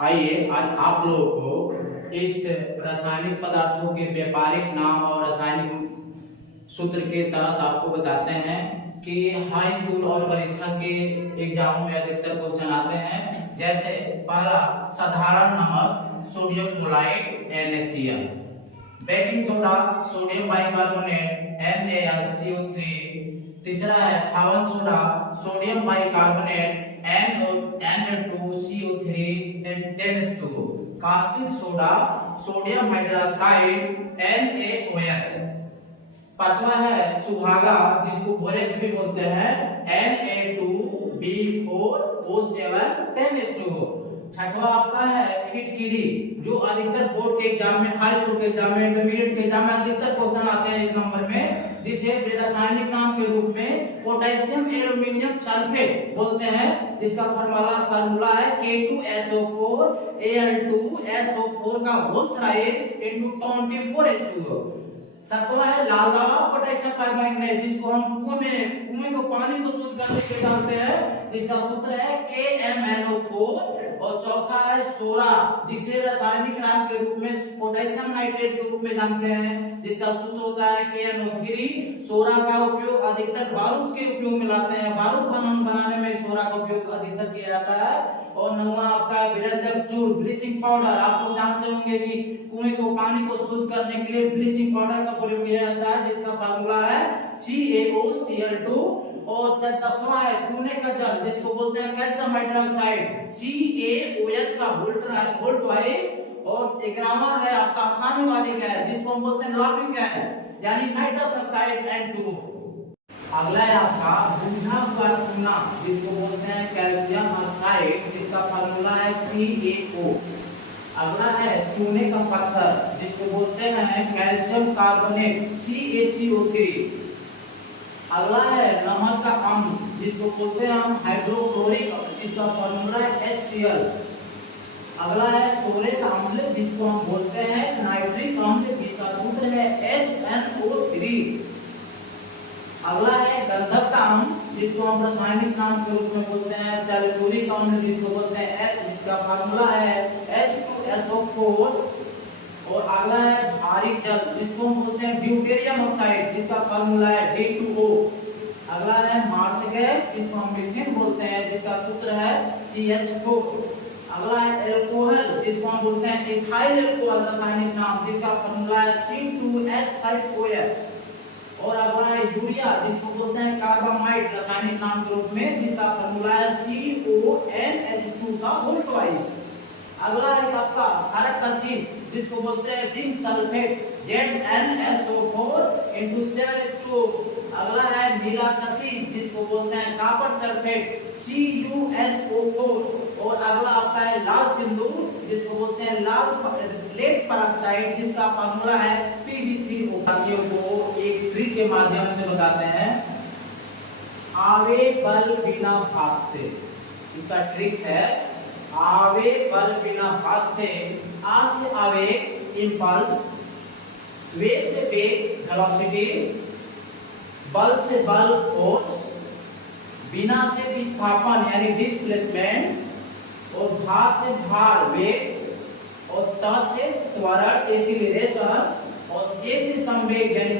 आइए आज आप लोगों को इस रासायनिक पदार्थों के व्यापारिक नाम और रासायनिक सूत्र के तहत आपको बताते हैं कि हाई स्कूल और परीक्षा के एग्जामों में अधिकतर क्वेश्चन आते हैं। जैसे पहला साधारण नमक sodium chloride NaCl, baking soda sodium bicarbonate NaCO3, तीसरा है खावन soda sodium bicarbonate Na2CO3 10H2, caustic soda sodium hydroxide NaOH। पांचवा है सुहागा जिसको बोरेक्स भी बोलते हैं Na2B4O7 10H2। छठवा आपका है फिटकिरी जो अधिकतर बोर्ड के एग्जाम में, हाई स्कूल के एग्जाम में, इंटरमीडिएट के एग्जाम में अधिकतर क्वेश्चन आते हैं एक नंबर में, जिसे रासायनिक नाम के रूप में पोटेशियम एल्यूमिनियम सल्फेट बोलते हैं, जिसका फार्मूला है K2SO4 Al2SO4 का होल थ्राइस इनटू 24H2O। सातवां है लाल दवा पोटेशियम परमैंगनेट जिसको हम कुएं को पानी को शुद्ध करने के लिए डालते हैं, जिसका सूत्र है KMnO4। और चौथा है सोरा जिसे रासायनिक नाम के रूप में पोटेशियम नाइट्रेट के रूप में जानते हैं, जिसका सूत्र होता है KNO3। सोरा का उपयोग अधिकतर बारूद के उपयोग में लाते हैं, बारूद बनाने में सोरा का उपयोग अधिकतर किया जाता है। और नौवां आपका विरंजक चूर्ण ब्लीचिंग पाउडर, आप लोग जानते होंगे कि कुएं को पानी को शुद्ध करने के लिए ब्लीचिंग पाउडर का प्रयोग किया जाता है, जिसका फार्मूला है CaOCl2। और 10वां है चूने का जल जिसको बोलते हैं कैल्शियम हाइड्रोक्साइड CaOH का वोल्ट वाइज। और 11वां है आपका हंसाने वाली गैस जिसको हम बोलते हैं लाफिंग गैस यानी नाइट्रस ऑक्साइड N2। अगला है आपका बुझा हुआ चूना जिसको बोलते हैं कैल्शियम ऑक्साइड जिसका फार्मूला है CaO। अगला है चूने का पत्थर जिसको बोलते हैं कैल्शियम कार्बोनेट CaCO3। अगला है नमक का अम्ल जिसको बोलते हैं हम हाइड्रोक्लोरिक जिसका फार्मूला है HCl। अगला है सोरे का अम्ल जिसको हम बोलते हैं नाइट्रिक अम्ल जिसका सूत्र है HNO3। अगला है गंधक का अम्ल जिसको हम रासायनिक नाम के रूप में बोलते हैं सल्फ्यूरिक अम्ल जिसको बोलते हैं H जिसका फार्मूला है H2SO4। और अगला है भारी जल जिसको हम बोलते हैं ड्यूटेरियम ऑक्साइड जिसका फार्मूला है D2O। अगला है मार्स गैस जिसको हम मीथेन बोलते हैं जिसका सूत्र है CH4। अगला है अल्कोहल जिसको हम बोलते हैं इथाइल अल्कोहल रासायनिक नाम जिसका फार्मूला है C2H5OH। और अगला है यूरिया जिसको बोलते हैं कार्बामाइड रासायनिक नाम के रूप में जिसका फार्मूला है CONH2 का होल ट्वाइस। अगला है आपका हरक कशिश जिसको बोलते हैं जिंक सल्फेट ZnSO4 7H2। अगला है नीला कशिश जिसको बोलते हैं कॉपर सल्फेट CuSO4। और अगला आपका है लाल सिंदूर जिसको बोलते हैं लेड पेरोक्साइड जिसका फार्मूला है Pb3O। को एक ट्रिक के माध्यम से बताते हैं आवे बल बिना भाग से। इसका ट्रिक है आवे बल बिना भाग से। आ से आवेग इंपल्स, वे से वेग वेलोसिटी, बल से बल फोर्स, बिना से विस्थापन यानी डिस्प्लेसमेंट, और भा से भार वेग, और त से त्वरण एक्सीलरेशन, और से संवेग यानी